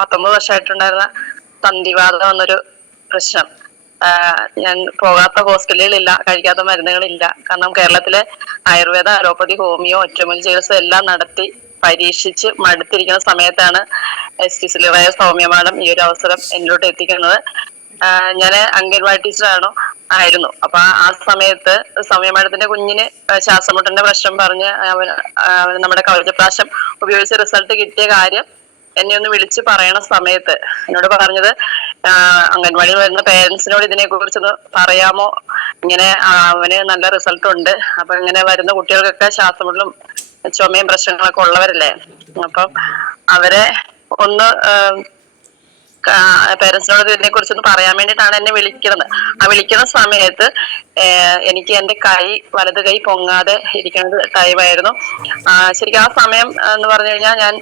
19 വർഷമായിട്ടുണ്ടായിരുന്ന സന്ധിവാതം എന്നൊരു പ്രശ്നം. ഞാൻ പോകാത്ത ഹോസ്പിറ്റലുകളില്ല, കഴിക്കാത്ത മരുന്നുകളില്ല. കാരണം കേരളത്തിലെ ആയുർവേദ, അലോപ്പതി, ഹോമിയോ, ഒറ്റമൂലി ചികിത്സ എല്ലാം നടത്തി പരീക്ഷിച്ച് മടുത്തിരിക്കുന്ന സമയത്താണ് ST സിലിറായ സൗമ്യ മാഡം ഈ ഒരു അവസരം എന്നിലോട്ട് എത്തിക്കുന്നത്. ഞാൻ അംഗൻവാടി ടീച്ചറാണോ ആയിരുന്നു. അപ്പൊ ആ സമയത്ത് സൗമ്യ മാഡത്തിന്റെ കുഞ്ഞിന് ശ്വാസമുട്ടലിന്റെ പ്രശ്നം പറഞ്ഞ് അവന് നമ്മുടെ കവചപ്രാശം ഉപയോഗിച്ച് റിസൾട്ട് കിട്ടിയ കാര്യം എന്നെ ഒന്ന് വിളിച്ച് പറയണ സമയത്ത് എന്നോട് പറഞ്ഞത്, അംഗൻവാടിയിൽ വരുന്ന പേരൻസിനോട് ഇതിനെ കുറിച്ചൊന്ന് പറയാമോ, ഇങ്ങനെ അവന് നല്ല റിസൾട്ട് ഉണ്ട്, അപ്പൊ ഇങ്ങനെ വരുന്ന കുട്ടികൾക്കൊക്കെ ശ്വാസമുട്ടലും ചുമയും പ്രശ്നങ്ങളൊക്കെ ഉള്ളവരല്ലേ, അപ്പം അവരെ ഒന്ന് പേരൻസിനോട് ഇതിനെ കുറിച്ചൊന്ന് പറയാൻ വേണ്ടിയിട്ടാണ് എന്നെ വിളിക്കുന്നത്. ആ വിളിക്കുന്ന സമയത്ത് എനിക്ക് എന്റെ വലത് കൈ പൊങ്ങാതെ ഇരിക്കുന്നത് ടൈമായിരുന്നു. ശരിക്കും ആ സമയം എന്ന് പറഞ്ഞു കഴിഞ്ഞാൽ ഞാൻ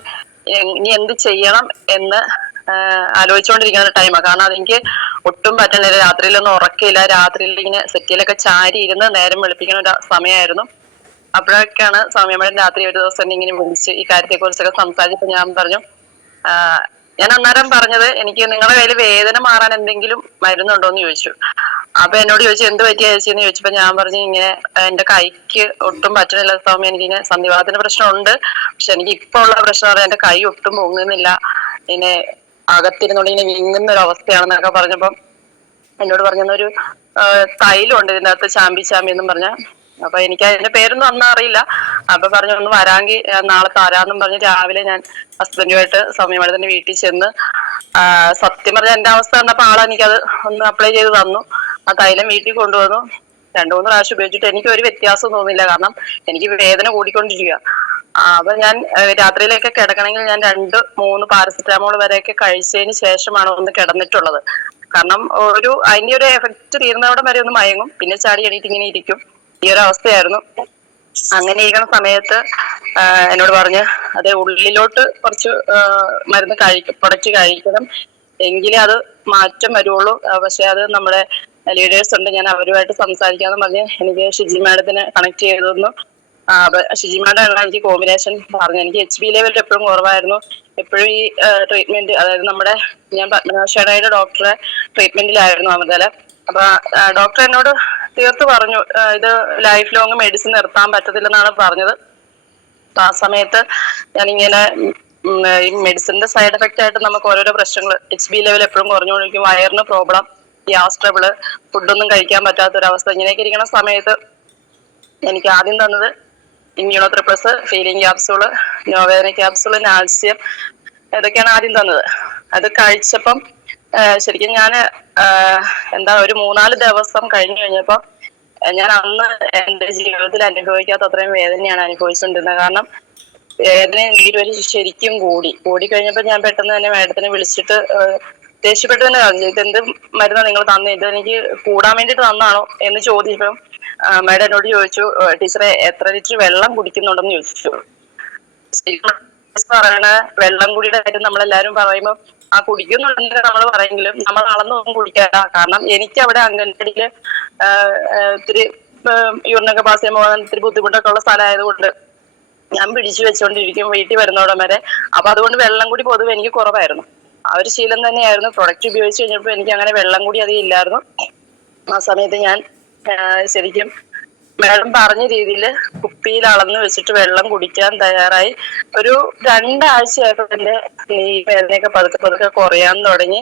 ഇനി എന്ത് ചെയ്യണം എന്ന് ആലോചിച്ചുകൊണ്ടിരിക്കുന്ന ടൈമാണ്. കാരണം അതെനിക്ക് ഒട്ടും പറ്റുന്നില്ല. രാത്രിയിലൊന്നും ഉറക്കില്ല. രാത്രിയിൽ ഇങ്ങനെ സെറ്റിയിലൊക്കെ ചാരി ഇരുന്ന് നേരം വെളുപ്പിക്കുന്ന ഒരു സമയമായിരുന്നു. അപ്പോഴൊക്കെയാണ് സൗമ്യമേടം രാത്രി ഒരു ദിവസം എന്നെ ഇങ്ങനെ വിളിച്ച് ഈ കാര്യത്തെ കുറിച്ചൊക്കെ സംസാരിച്ചപ്പോൾ ഞാൻ പറഞ്ഞു, ഞാൻ അന്നേരം പറഞ്ഞത്, എനിക്ക് നിങ്ങളുടെ കയ്യിൽ വേദന മാറാൻ എന്തെങ്കിലും മരുന്നുണ്ടോ എന്ന് ചോദിച്ചു. അപ്പൊ എന്നോട് ചോദിച്ചു എന്ത് പറ്റിയ ചേച്ചിന്ന് ചോദിച്ചപ്പോ ഞാൻ പറഞ്ഞു, ഇങ്ങനെ എന്റെ കൈക്ക് ഒട്ടും പറ്റുന്നില്ല സൗമ്യ, എനിക്കിങ്ങനെ സന്ധിവാതത്തിന്റെ പ്രശ്നമുണ്ട്, പക്ഷെ എനിക്ക് ഇപ്പൊ ഉള്ള പ്രശ്നം പറയാം, എന്റെ കൈ ഒട്ടും പൊങ്ങുന്നില്ല, ഇങ്ങനെ അകത്തിരുന്നോണ്ട് ഇങ്ങനെ വിങ്ങുന്ന ഒരു അവസ്ഥയാണെന്നൊക്കെ പറഞ്ഞപ്പം എന്നോട് പറഞ്ഞൊരു തൈലമുണ്ട് ഇതിനകത്ത്, ചാമ്പി എന്നും പറഞ്ഞ. അപ്പൊ എനിക്ക് അതിന്റെ പേരൊന്നും അന്ന് അറിയില്ല. അപ്പൊ പറഞ്ഞു ഒന്ന് വരാമെങ്കിൽ നാളെ തരാന്നും പറഞ്ഞ് രാവിലെ ഞാൻ ഹസ്ബൻഡുമായിട്ട് സൗമ്യ മാഡത്തിന്റെ വീട്ടിൽ ചെന്ന്, സത്യം പറഞ്ഞ എന്റെ അവസ്ഥ വന്നപ്പോ എനിക്കത് ഒന്ന് അപ്ലൈ ചെയ്ത് തന്നു. ആ തൈലം വീട്ടിൽ കൊണ്ടുവന്നു. 2-3 പ്രാവശ്യം ഉപയോഗിച്ചിട്ട് എനിക്ക് ഒരു വ്യത്യാസം തോന്നില്ല. കാരണം എനിക്ക് വേദന കൂടിക്കൊണ്ടിരിക്കുക. അപ്പൊ ഞാൻ രാത്രിയിലൊക്കെ കിടക്കണമെങ്കിൽ ഞാൻ 2-3 പാരസെറ്റാമോൾ വരെയൊക്കെ കഴിച്ചതിന് ശേഷമാണ് ഒന്ന് കിടന്നിട്ടുള്ളത്. കാരണം അതിന്റെ ഒരു എഫക്ട് തീരുന്നവിടം വരെ ഒന്ന് മയങ്ങും, പിന്നെ ചാടി എണീറ്റ് ഇങ്ങനെ ഇരിക്കും. ഈ ഒരു അവസ്ഥയായിരുന്നു. അങ്ങനെ ഇരിക്കുന്ന സമയത്ത് എന്നോട് പറഞ്ഞ്, അതെ ഉള്ളിലോട്ട് കുറച്ച് മരുന്ന് പ്രൊഡക്റ്റ് കഴിക്കണം, എങ്കിലേ അത് മാറ്റം വരുള്ളൂ. പക്ഷെ അത് നമ്മുടെ ലീഡേഴ്സ് ഉണ്ട്, ഞാൻ അവരുമായിട്ട് സംസാരിക്കാന്ന് പറഞ്ഞ് എനിക്ക് ഷിജി മാഡത്തിനെ കണക്ട് ചെയ്തു. ഷിജി മാഡം എനിക്ക് കോമ്പിനേഷൻ പറഞ്ഞു. എനിക്ക് HB ലെവൽ എപ്പോഴും കുറവായിരുന്നു. എപ്പോഴും ഈ ട്രീറ്റ്മെന്റ്, അതായത് ഞാൻ പത്മനാഭ ഡോക്ടറെ ട്രീറ്റ്മെന്റിലായിരുന്നു അമൃതല. അപ്പൊ ഡോക്ടർ എന്നോട് തീർത്ത് പറഞ്ഞു, ഇത് ലൈഫ് ലോങ് മെഡിസിൻ നിർത്താൻ പറ്റത്തില്ലെന്നാണ് പറഞ്ഞത്. ആ സമയത്ത് ഞാനിങ്ങനെ ഈ മെഡിസിന്റെ സൈഡ് എഫക്റ്റ് ആയിട്ട് നമുക്ക് ഓരോരോ പ്രശ്നങ്ങൾ, HB ലെവൽ എപ്പോഴും കുറഞ്ഞുകൊണ്ടിരിക്കും, വയറിന് പ്രോബ്ലം, ഗ്യാസ് ട്രബിള്, ഫുഡൊന്നും കഴിക്കാൻ പറ്റാത്തൊരവസ്ഥ, ഇങ്ങനെയൊക്കെ ഇരിക്കുന്ന സമയത്ത് എനിക്ക് ആദ്യം തന്നത് ഇമ്മ്യൂണോത്രിപ്ലസ്, ഫീലിംഗ് ക്യാപ്സൂള്, നോവേന ക്യാപ്സൂള്, നാൽസ്യം, ഇതൊക്കെയാണ് ആദ്യം തന്നത്. അത് കഴിച്ചപ്പം ശരിക്കും ഞാൻ ഒരു 3-4 ദിവസം കഴിഞ്ഞപ്പോ ഞാൻ അന്ന് എന്റെ ജീവിതത്തിൽ അനുഭവിക്കാത്ത അത്രയും വേദനയാണ് അനുഭവിച്ചുകൊണ്ടിരുന്നത്. കാരണം വേദന നീര് ശരിക്കും കൂടി കഴിഞ്ഞപ്പോ ഞാൻ പെട്ടെന്ന് തന്നെ മാഡത്തിനെ വിളിച്ചിട്ട് ദേഷ്യപ്പെട്ട് തന്നെ പറഞ്ഞു, ഇതെന്ത് മരുന്നാണ് നിങ്ങൾ തന്നെ, ഇത് എനിക്ക് കൂടാൻ വേണ്ടിട്ട് തന്നാണോ എന്ന് ചോദിച്ചപ്പം മാഡം എന്നോട് ചോദിച്ചു, ടീച്ചറെ എത്ര ലിറ്റർ വെള്ളം കുടിക്കുന്നുണ്ടെന്ന് ചോദിച്ചു. പറയണ വെള്ളം കുടിയുടെ കാര്യം നമ്മളെല്ലാരും പറയുമ്പോൾ കുടിക്കുന്നുണ്ടെങ്കിൽ നമ്മൾ പറയെങ്കിലും നമ്മൾ അളന്നൊന്നും കുടിക്കാത്ത. കാരണം എനിക്ക് അവിടെ അംഗൻവാടിയില് ഇത്തിരി യൂറിനൊക്കെ പാസ് ചെയ്യാൻ പോകാൻ ഇത്തിരി ബുദ്ധിമുട്ടൊക്കെ ഉള്ള സ്ഥലമായതുകൊണ്ട് ഞാൻ പിടിച്ചു വെച്ചോണ്ടിരിക്കും വീട്ടിൽ വരുന്നോടം വരെ. അപ്പൊ അതുകൊണ്ട് വെള്ളം കൂടി പൊതുവെ എനിക്ക് കുറവായിരുന്നു. ആ ഒരു ശീലം തന്നെയായിരുന്നു. പ്രൊഡക്റ്റ് ഉപയോഗിച്ച് കഴിഞ്ഞപ്പോൾ എനിക്ക് അങ്ങനെ വെള്ളം കൂടി അധികം ഇല്ലായിരുന്നു. ആ സമയത്ത് ഞാൻ ശരിക്കും മാഡം പറഞ്ഞ രീതിയിൽ കുപ്പിയിൽ അളന്ന് വെച്ചിട്ട് വെള്ളം കുടിക്കാൻ തയ്യാറായി. ഒരു 2 ആഴ്ചയായപ്പോൾ എന്റെ ഈ വേദനയൊക്കെ പതുക്കെ കുറയാൻ തുടങ്ങി.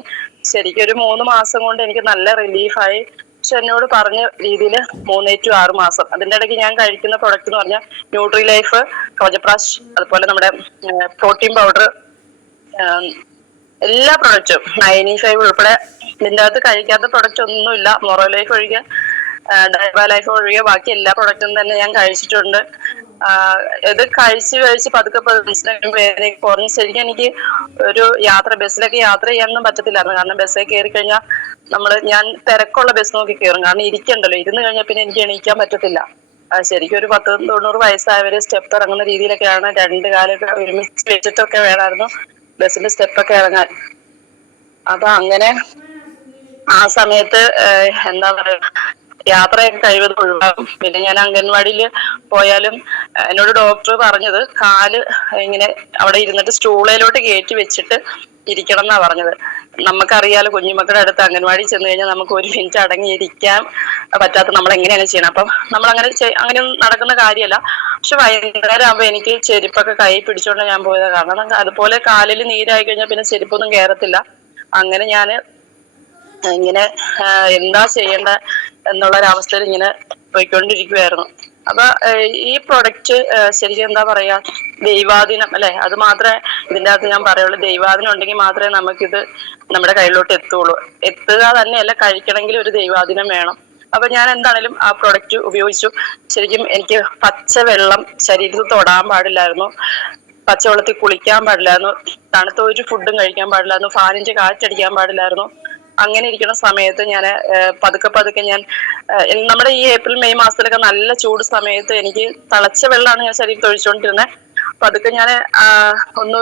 ശരിക്കും ഒരു 3 മാസം കൊണ്ട് എനിക്ക് നല്ല റിലീഫായി. പക്ഷെ എന്നോട് പറഞ്ഞ രീതിയിൽ 3 to 6 മാസം. അതിന്റെ ഇടയ്ക്ക് ഞാൻ കഴിക്കുന്ന പ്രൊഡക്റ്റ് എന്ന് പറഞ്ഞാൽ ന്യൂട്രി ലൈഫ്, കവചപ്രാശ്, അതുപോലെ നമ്മുടെ പ്രോട്ടീൻ പൗഡർ, എല്ലാ പ്രൊഡക്റ്റും 95 ഉൾപ്പെടെ ഇതിൻ്റെ അകത്ത് കഴിക്കാത്ത പ്രൊഡക്റ്റ് ഒന്നുമില്ല. മൊറോ ലൈഫ് ഒഴികെ, ഡയബ ലൈഫ് ഒഴികെ ബാക്കി എല്ലാ പ്രൊഡക്റ്റും തന്നെ ഞാൻ കഴിച്ചിട്ടുണ്ട്. ഇത് കഴിച്ച് പതുക്കെ വേദന കുറഞ്ഞ് ശരിക്കും എനിക്ക് ഒരു ബസ്സിലൊക്കെ യാത്ര ചെയ്യാനൊന്നും പറ്റത്തില്ലായിരുന്നു. കാരണം ബസ്സിൽ കയറി കഴിഞ്ഞാൽ ഞാൻ തിരക്കുള്ള ബസ് നോക്കി കയറും. കാരണം ഇരിക്കണ്ടല്ലോ, ഇരുന്ന് കഴിഞ്ഞാൽ പിന്നെ എനിക്ക് എണീക്കാൻ പറ്റത്തില്ല. ശരിക്കും ഒരു 10-90 വയസ്സായവര് സ്റ്റെപ്പ് ഇറങ്ങുന്ന രീതിയിലൊക്കെയാണ് 2 കാലൊക്കെ ഒരുമിച്ച് വെച്ചിട്ടൊക്കെ വേണമായിരുന്നു ബസ്സിന്റെ സ്റ്റെപ്പൊക്കെ ഇറങ്ങാൻ. അപ്പൊ അങ്ങനെ ആ സമയത്ത് എന്താ പറയുക, യാത്രയൊക്കെ കഴിവതും ഒഴിവാകും. പിന്നെ ഞാൻ അംഗൻവാടിയിൽ പോയാലും എന്നോട് ഡോക്ടർ പറഞ്ഞത് കാല് ഇങ്ങനെ അവിടെ ഇരുന്നിട്ട് സ്റ്റൂളയിലോട്ട് കയറ്റി വെച്ചിട്ട് ഇരിക്കണം എന്നാ പറഞ്ഞത്. നമുക്കറിയാലോ കുഞ്ഞുമക്കളുടെ അടുത്ത് അംഗൻവാടി ചെന്ന് കഴിഞ്ഞാൽ നമുക്ക് ഒരു മിനിറ്റ് അടങ്ങിയിരിക്കാൻ പറ്റാത്ത നമ്മൾ എങ്ങനെയാണ് ചെയ്യണം. അപ്പം നമ്മൾ അങ്ങനെ നടക്കുന്ന കാര്യമല്ല. പക്ഷെ വൈകുന്നേരം ആകുമ്പോ എനിക്ക് ചെരുപ്പൊക്കെ കൈ പിടിച്ചോണ്ട് ഞാൻ പോയത്. കാരണം അതുപോലെ കാലിൽ നീരായി കഴിഞ്ഞാൽ പിന്നെ ചെരുപ്പൊന്നും കയറത്തില്ല. അങ്ങനെ ഞാന് ഇങ്ങനെ എന്താ ചെയ്യേണ്ട എന്നുള്ളൊരവസ്ഥയിൽ ഇങ്ങനെ പോയിക്കൊണ്ടിരിക്കുവായിരുന്നു. അപ്പൊ ഈ പ്രൊഡക്റ്റ് ശരിക്കും എന്താ പറയാ, ദൈവാധീനം അല്ലെ, അത് മാത്രമേ ഇതിൻ്റെ അകത്ത് ഞാൻ പറയുള്ളൂ. ദൈവാധീനം ഉണ്ടെങ്കിൽ മാത്രമേ നമുക്കിത് നമ്മുടെ കയ്യിലോട്ട് എത്തുള്ളൂ. എത്തുക തന്നെയല്ല, കഴിക്കണമെങ്കിൽ ഒരു ദൈവാധീനം വേണം. അപ്പൊ ഞാൻ എന്താണേലും ആ പ്രൊഡക്റ്റ് ഉപയോഗിച്ചു. ശരിക്കും എനിക്ക് പച്ചവെള്ളം ശരീരത്തിൽ തൊടാൻ പാടില്ലായിരുന്നു, പച്ചവെള്ളത്തിൽ കുളിക്കാൻ പാടില്ലായിരുന്നു, തണുത്ത ഒരു ഫുഡും കഴിക്കാൻ പാടില്ലായിരുന്നു, ഫാനിന്റെ കാറ്റടിക്കാൻ പാടില്ലായിരുന്നു. അങ്ങനെ ഇരിക്കുന്ന സമയത്ത് ഞാൻ പതുക്കെ ഞാൻ നമ്മുടെ ഈ ഏപ്രിൽ മെയ് മാസത്തിലൊക്കെ നല്ല ചൂട് സമയത്ത് എനിക്ക് തിളച്ച വെള്ളമാണ് ഞാൻ ശരീരത്തിൽ ഒഴിച്ചുകൊണ്ടിരുന്നത്. പതുക്കെ ഞാൻ ഒന്ന്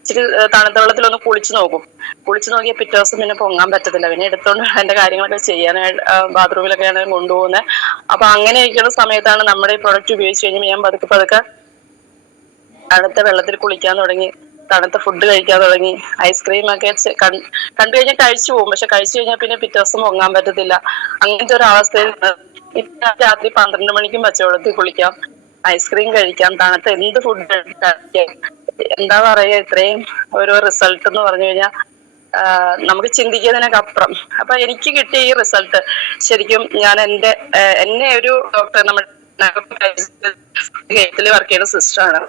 ഇച്ചിരി തണുത്ത വെള്ളത്തിലൊന്ന് കുളിച്ചു നോക്കും. കുളിച്ചു നോക്കിയാൽ പിറ്റേ ദിവസം പിന്നെ പൊങ്ങാൻ പറ്റത്തില്ല. പിന്നെ എടുത്തോണ്ട് എന്റെ കാര്യങ്ങളൊക്കെ ചെയ്യാനായിട്ട് ബാത്റൂമിലൊക്കെയാണ് കൊണ്ടുപോകുന്നത്. അപ്പൊ അങ്ങനെ ഇരിക്കുന്ന സമയത്താണ് നമ്മുടെ ഈ പ്രൊഡക്റ്റ് ഉപയോഗിച്ച് കഴിഞ്ഞാൽ ഞാൻ പതുക്കെ തണുത്ത വെള്ളത്തിൽ കുളിക്കാൻ തുടങ്ങി, തണുത്ത ഫുഡ് കഴിക്കാൻ തുടങ്ങി. ഐസ്ക്രീം ഒക്കെ കണ്ടു കഴിഞ്ഞാൽ കഴിച്ചു പോകും, പക്ഷെ കഴിച്ചു കഴിഞ്ഞാൽ പിന്നെ പിറ്റേ ദിവസം പൊങ്ങാൻ പറ്റത്തില്ല. അങ്ങനത്തെ ഒരു അവസ്ഥയിൽ രാത്രി 12 മണിക്കും പച്ചവെള്ളത്തിൽ കുളിക്കാം, ഐസ്ക്രീം കഴിക്കാം, തണുത്ത എന്ത് ഫുഡ് കഴിക്കാം. എന്താ പറയാ, ഇത്രയും ഒരു റിസൾട്ട് എന്ന് പറഞ്ഞു കഴിഞ്ഞാൽ നമുക്ക് ചിന്തിക്കുന്നതിനൊക്കെ അപ്പുറം. അപ്പൊ എനിക്ക് കിട്ടിയ ഈ റിസൾട്ട് ശരിക്കും ഞാൻ എന്നെ ഒരു ഡോക്ടർ, നമ്മുടെ ഹെൽത്തിൽ വർക്ക് ചെയ്യുന്ന സിസ്റ്ററാണ്,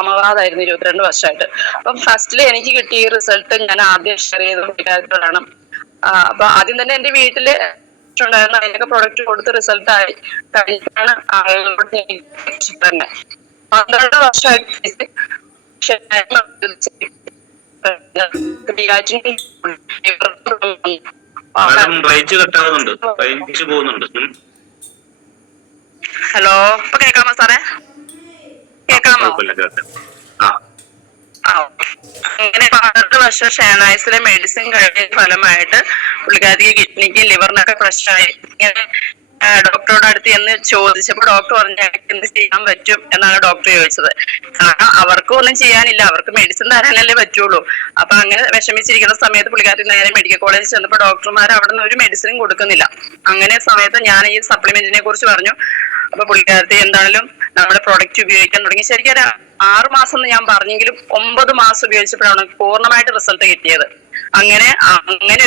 അമവാദായിരുന്നു 22 വർഷമായിട്ട്. അപ്പം ഫസ്റ്റില് എനിക്ക് കിട്ടിയ ഈ റിസൾട്ട് ഞാൻ ആദ്യം ഷെയർ ചെയ്തതാണ്. അപ്പൊ ആദ്യം തന്നെ എന്റെ വീട്ടില് ഉണ്ടായിരുന്ന അതിനൊക്കെ പ്രൊഡക്റ്റ് കൊടുത്ത് റിസൾട്ട് ആയി കഴിഞ്ഞാണ് ആളുകളോട് തന്നെ 12 വർഷമായിട്ട് ഹലോ, ഇപ്പൊ കേൾക്കാമോ സാറേ? കേൾക്കാമോ? അങ്ങനെ 12 വർഷം ഷാനൈസിലെ മെഡിസിൻ കഴിഞ്ഞ ഫലമായിട്ട് പുള്ളിക്കാരിക്ക് കിഡ്നിക്ക് ലിവറിനൊക്കെ പ്രശ്നമായി. ഇങ്ങനെ ഡോക്ടറോട് അടുത്ത് എന്ന് ചോദിച്ചപ്പോൾ ഡോക്ടർ പറഞ്ഞു എന്ത് ചെയ്യാൻ പറ്റും എന്നാണ് ഡോക്ടർ ചോദിച്ചത്. കാരണം അവർക്കും ഒന്നും ചെയ്യാനില്ല, അവർക്ക് മെഡിസിൻ തരാനല്ലേ പറ്റുള്ളൂ. അപ്പൊ അങ്ങനെ വിഷമിച്ചിരിക്കുന്ന സമയത്ത് പുള്ളിക്കാരി നേരെ മെഡിക്കൽ കോളേജിൽ ചെന്നപ്പോൾ ഡോക്ടർമാർ അവിടെ നിന്ന് ഒരു മെഡിസിനും കൊടുക്കുന്നില്ല. അങ്ങനെ സമയത്ത് ഞാൻ ഈ സപ്ലിമെന്റിനെ കുറിച്ച് പറഞ്ഞു. അപ്പൊ പുള്ളിക്കാരത്തി എന്താണെങ്കിലും നമ്മുടെ പ്രൊഡക്റ്റ് ഉപയോഗിക്കാൻ തുടങ്ങി. ശരിക്കും ഒരു 6 മാസം എന്ന് ഞാൻ പറഞ്ഞെങ്കിലും 9 മാസം ഉപയോഗിച്ചപ്പോഴാണ് പൂർണ്ണമായിട്ട് റിസൾട്ട് കിട്ടിയത്. അങ്ങനെ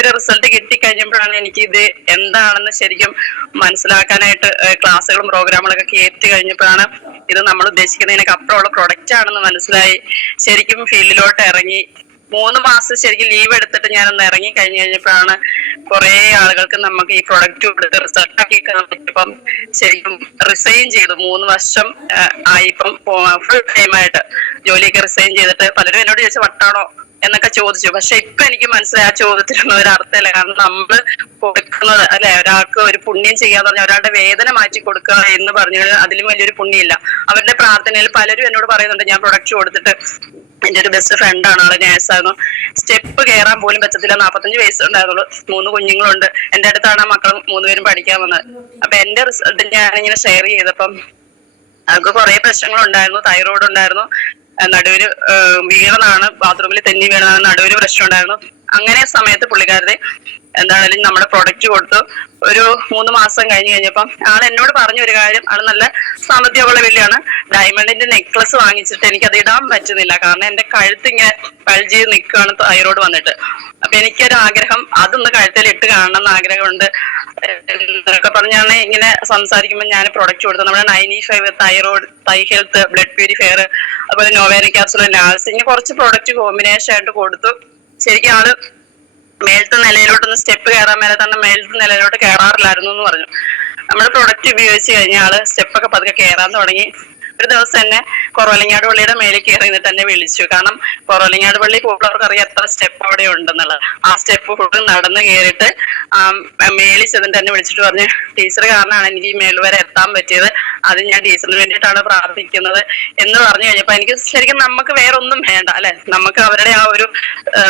ഒരു റിസൾട്ട് കിട്ടിക്കഴിഞ്ഞപ്പോഴാണ് എനിക്ക് ഇത് എന്താണെന്ന് ശരിക്കും മനസ്സിലാക്കാനായിട്ട് ക്ലാസ്സുകളും പ്രോഗ്രാമുകളൊക്കെ കേട്ട് കഴിഞ്ഞപ്പോഴാണ് ഇത് നമ്മൾ ഉദ്ദേശിക്കുന്നതിനൊക്കെ അപ്പുറമുള്ള പ്രൊഡക്റ്റ് ആണെന്ന് മനസ്സിലായി. ശരിക്കും ഫീൽഡിലോട്ട് ഇറങ്ങി 3 മാസം ശരിക്കും ലീവ് എടുത്തിട്ട് ഞാനൊന്ന് ഇറങ്ങി കഴിഞ്ഞപ്പോഴാണ് കുറെ ആളുകൾക്ക് നമുക്ക് ഈ പ്രൊഡക്റ്റ് കൊടുത്ത് റിസൾട്ട് ആക്കി പറ്റിയപ്പം ശരിക്കും റിസൈൻ ചെയ്തു. 3 വർഷം ആയി ഇപ്പം ഫുൾ ടൈമായിട്ട് ജോലിയൊക്കെ റിസൈൻ ചെയ്തിട്ട്. പലരും എന്നോട് ചോദിച്ചു വട്ടാണോ എന്നൊക്കെ ചോദിച്ചു. പക്ഷെ ഇപ്പൊ എനിക്ക് മനസ്സിലായി ആ ചോദ്യത്തിനൊന്നും ഒരു അർത്ഥമില്ല. കാരണം നമ്മള് കൊടുക്കുന്നത് അല്ലെ, ഒരാൾക്ക് ഒരു പുണ്യം ചെയ്യാന്ന് പറഞ്ഞാൽ ഒരാളുടെ വേദന മാറ്റി കൊടുക്കുക എന്ന് പറഞ്ഞാൽ അതിലും വലിയൊരു പുണ്യമില്ല. അവരുടെ പ്രാർത്ഥനയിൽ പലരും എന്നോട് പറയുന്നുണ്ട്, ഞാൻ പ്രൊഡക്റ്റ് കൊടുത്തിട്ട് എന്റെ ഒരു ബെസ്റ്റ് ഫ്രണ്ടാണ്, ആള് നേഴ്സായിരുന്നു, സ്റ്റെപ്പ് കയറാൻ പോലും പറ്റത്തില്ല, 45 വയസ്സുണ്ടായിരുന്നുള്ളൂ, 3 കുഞ്ഞുങ്ങളുണ്ട്, എന്റെ അടുത്താണ് ആ മക്കളും 3 പേരും പഠിക്കാൻ വന്നത്. അപ്പൊ എന്റെ റിസൾട്ട് ഞാനിങ്ങനെ ഷെയർ ചെയ്തപ്പം അവർക്ക് കുറെ പ്രശ്നങ്ങളുണ്ടായിരുന്നു. തൈറോയ്ഡ് ഉണ്ടായിരുന്നു, നടുവിന് വീണതാണ്, ബാത്റൂമിൽ തെന്നി വീണതാണ്, നടുവിന് പ്രശ്നം ഉണ്ടായിരുന്നു. അങ്ങനെ സമയത്ത് പുള്ളിക്കാരത്തെ എന്തായാലും നമ്മുടെ പ്രൊഡക്റ്റ് കൊടുത്തു. ഒരു 3 മാസം കഴിഞ്ഞപ്പം ആൾ എന്നോട് പറഞ്ഞ ഒരു കാര്യം, ആള് നല്ല സാമ്പത്തികമുള്ള വലിയാണ്, ഡയമണ്ടിന്റെ നെക്ലസ് വാങ്ങിച്ചിട്ട് എനിക്കത് ഇടാൻ പറ്റുന്നില്ല. കാരണം എന്റെ കഴുത്ത് ഇങ്ങനെ ബൾജ് ചെയ്ത് നിൽക്കുകയാണ് തൈറോയ്ഡ് വന്നിട്ട്. അപ്പൊ എനിക്കൊരു ആഗ്രഹം അതൊന്ന് കഴുത്തിൽ ഇട്ട് കാണണം എന്ന് ആഗ്രഹമുണ്ട് എന്നൊക്കെ പറഞ്ഞാണ് ഇങ്ങനെ സംസാരിക്കുമ്പോൾ ഞാൻ പ്രൊഡക്റ്റ് കൊടുത്തു. നമ്മുടെ 95 തൈറോയ്ഡ്, തൈ ഹെൽത്ത്, ബ്ലഡ് പ്യൂരിഫയർ, അതുപോലെ നോവേന ക്യാപ്സുൽ, ലാൽസ്, ഇങ്ങനെ കുറച്ച് പ്രൊഡക്റ്റ് കോമ്പിനേഷൻ ആയിട്ട് കൊടുത്തു. ശരിക്കും ആള് മേലത്തെ നിലയിലോട്ടൊന്ന് സ്റ്റെപ്പ് കയറാൻ മേലെ തന്നെ മേലത്തെ നിലയിലോട്ട് കയറാറില്ലായിരുന്നു എന്ന് പറഞ്ഞു. നമ്മുടെ പ്രൊഡക്റ്റ് ഉപയോഗിച്ച് കഴിഞ്ഞ ആള് സ്റ്റെപ്പൊക്കെ പതുക്കെ കയറാൻ തുടങ്ങി. ഒരു ദിവസം എന്നെ കുറവലങ്ങാട് പള്ളിയുടെ മേളിൽ കയറി നിന്നിട്ട് എന്നെ വിളിച്ചു. കാരണം കുറവലങ്ങാട് പള്ളി പോകുന്നവർക്ക് അറിയാം എത്ര സ്റ്റെപ്പ് അവിടെ ഉണ്ടെന്നുള്ളത്. ആ സ്റ്റെപ്പ് ഫുള്ള് നടന്ന് കയറിയിട്ട് മേളിൽ ചെന്നിട്ട് എന്നെ വിളിച്ചിട്ട് പറഞ്ഞു, ടീച്ചർ കാരണമാണ് എനിക്ക് ഈ മേളിൽ വരെ എത്താൻ പറ്റിയത്, അത് ഞാൻ ടീച്ചറിന് വേണ്ടിയിട്ടാണ് പ്രാർത്ഥിക്കുന്നത് എന്ന് പറഞ്ഞു കഴിഞ്ഞപ്പോ എനിക്ക് ശരിക്കും നമുക്ക് വേറെ ഒന്നും വേണ്ട അല്ലെ, നമുക്ക് അവരുടെ ആ ഒരു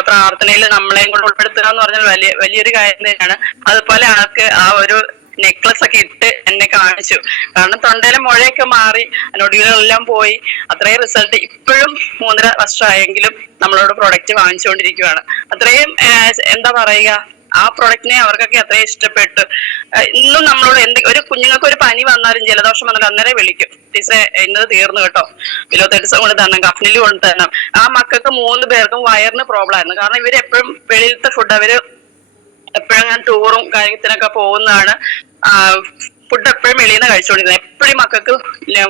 പ്രാർത്ഥനയിൽ നമ്മളെയും കൂടെ ഉൾപ്പെടുത്തുക എന്ന് പറഞ്ഞാൽ വലിയൊരു കാര്യം തന്നെയാണ്. അതുപോലെ ആൾക്ക് ആ ഒരു നെക്ലസ് ഒക്കെ ഇട്ട് എന്നെ കാണിച്ചു. കാരണം തൊണ്ടയിലെ മുഴയൊക്കെ മാറി, നൊടികളെല്ലാം പോയി. അത്രയും റിസൾട്ട് ഇപ്പോഴും 3.5 വർഷമായെങ്കിലും നമ്മളോട് പ്രൊഡക്റ്റ് വാങ്ങിച്ചുകൊണ്ടിരിക്കുകയാണ്. അത്രയും എന്താ പറയുക, ആ പ്രൊഡക്റ്റിനെ അവർക്കൊക്കെ അത്രയും ഇഷ്ടപ്പെട്ടു. ഇന്നും നമ്മളോട് ഒരു കുഞ്ഞുങ്ങൾക്ക് ഒരു പനി വന്നാലും ജലദോഷം വന്നാലും അന്നേരം വിളിക്കും, ടീച്ചറെ ഇന്നത് തീർന്നു കേട്ടോ, പിലോതെറ്റിസം കൊണ്ട് തരണം, കഫ്നിൽ കൊണ്ട് തരണം. ആ മക്കൾക്ക് 3 പേർക്കും വയറിന് പ്രോബ്ലം ആയിരുന്നു. കാരണം ഇവരെപ്പോഴും വെളിയിലത്തെ ഫുഡ്, അവര് എപ്പോഴും ഞാൻ ടൂറും കാര്യത്തിനൊക്കെ പോകുന്നതാണ്. ഫുഡ് എപ്പോഴും വെളിയിൽ നിന്ന് കഴിച്ചുകൊണ്ടിരുന്നത്. എപ്പോഴും മക്കൾക്ക്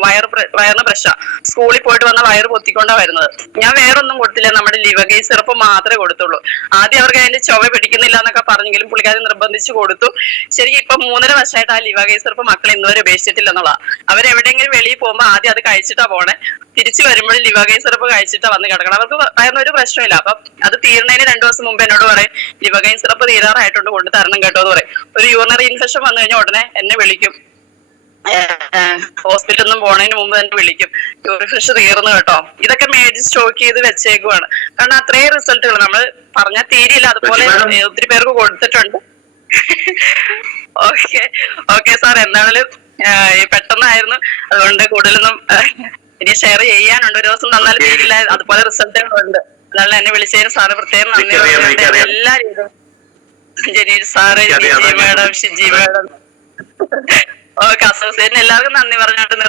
വയറിന് പ്രശ്നം. സ്കൂളിൽ പോയിട്ട് വന്ന വയറ് പൊത്തിക്കൊണ്ടാ വരുന്നത്. ഞാൻ വേറെ ഒന്നും കൊടുത്തില്ല, നമ്മുടെ ലിവഗൈ സിറപ്പ് മാത്രമേ കൊടുത്തുള്ളൂ. ആദ്യം അവർക്ക് അതിന്റെ ചൊവ്വ പിടിക്കുന്നില്ല എന്നൊക്കെ പറഞ്ഞെങ്കിലും പുള്ളിക്കാരി നിർബന്ധിച്ച് കൊടുത്തു. ശരിക്കും ഇപ്പൊ 3.5 വർഷമായിട്ട് ആ ലിവഗൈ സിറപ്പ് മക്കൾ ഇന്നുവരെ ഉപേക്ഷിച്ചിട്ടില്ല എന്നുള്ളതാ. അവരെവിടെയെങ്കിലും വെളിയിൽ പോകുമ്പോൾ ആദ്യം അത് കഴിച്ചിട്ടാ പോണേ. തിരിച്ചു വരുമ്പോൾ ലിവഗൈ സിറപ്പ് കഴിച്ചിട്ടാ വന്ന് കിടക്കണം. അവർക്ക് വയറിനൊരു പ്രശ്നമില്ല. അപ്പൊ അത് തീർന്നതിന് 2 ദിവസം മുമ്പ് എന്നോട് പറയും, ലിവഗൈ സിറപ്പ് തീരാറായിട്ടുണ്ട്, കൊണ്ട് തരണം കേട്ടോ എന്ന് പറയും. ഒരു യൂറിനറി ഇൻഫെക്ഷൻ വന്നു കഴിഞ്ഞാൽ ഉടനെ എന്നെ വിളിക്കും, ഹോസ്പിറ്റലൊന്നും പോണതിന് മുമ്പ് തന്നെ വിളിക്കും, യൂറിൻ ഫ്രഷ് തീർന്നു കേട്ടോ. ഇതൊക്കെ മേടിച്ച് സ്റ്റോക്ക് ചെയ്ത് വെച്ചേക്കുവാണ്. കാരണം അത്രയും റിസൾട്ടുകൾ നമ്മൾ പറഞ്ഞാൽ തീരില്ല. അതുപോലെ ഒത്തിരി പേർക്ക് കൊടുത്തിട്ടുണ്ട്. ഓക്കെ സാർ, എന്താണെങ്കിലും പെട്ടെന്നായിരുന്നു, അതുകൊണ്ട് കൂടുതലൊന്നും ഇനി ഷെയർ ചെയ്യാനുണ്ട്. ഒരു ദിവസം തന്നാൽ തീരില്ല, അതുപോലെ റിസൾട്ടുകളുണ്ട്. എന്നാലും എന്നെ വിളിച്ചതിന് സാറ് പ്രത്യേകം നന്ദി പറയുന്നുണ്ട്. എല്ലാ രീതിയിലും Janeesh sir, Jiji madam, Shiji madam, okay, അസോസിയേറ്റിന് എല്ലാവർക്കും നന്ദി പറഞ്ഞോണ്ട്.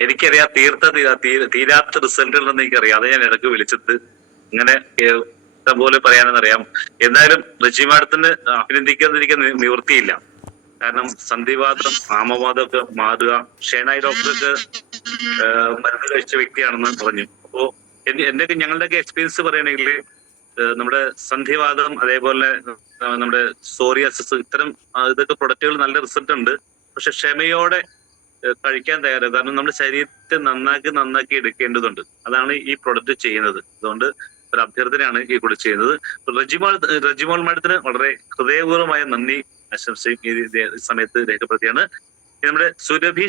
എനിക്കറിയാം തീരാത്ത റിസൾട്ടുകളെന്ന് എനിക്കറിയാം. അത് ഞാൻ ഇടയ്ക്ക് വിളിച്ചത് ഇങ്ങനെ പോലെ പറയാനെന്നറിയാം. എന്തായാലും റജി മാഡത്തിന് അഭിനന്ദിക്കാതിരിക്കാൻ നിവൃത്തിയില്ല. കാരണം സന്ധിവാദം, ആമവാദം ഒക്കെ മാറുക, ഷേനായി ഡോക്ടർക്ക് മരുന്ന് കഴിച്ച വ്യക്തിയാണെന്ന് പറഞ്ഞു. അപ്പോ ഞങ്ങളുടെയൊക്കെ എക്സ്പീരിയൻസ് പറയുകയാണെങ്കിൽ നമ്മുടെ സന്ധിവാദം, അതേപോലെ നമ്മുടെ സോറിയാസിസ്, ഇത്തരം ഇതൊക്കെ പ്രൊഡക്റ്റുകൾ നല്ല റിസൾട്ട് ഉണ്ട്. പക്ഷെ ക്ഷമയോടെ കഴിക്കാൻ തയ്യാറാണ്. കാരണം നമ്മുടെ ശരീരത്തെ നന്നാക്കി എടുക്കേണ്ടതുണ്ട്. അതാണ് ഈ പ്രൊഡക്റ്റ് ചെയ്യുന്നത്. അതുകൊണ്ട് ഒരു അഭ്യർത്ഥനയാണ് ഈ കൂടെ ചെയ്യുന്നത്. റജിമോൾ മാഡത്തിന് വളരെ ഹൃദയപൂർവ്വമായ നന്ദി ആശംസയും ഈ സമയത്ത് രേഖപ്പെടുത്തിയാണ്. നമ്മുടെ സുരഭി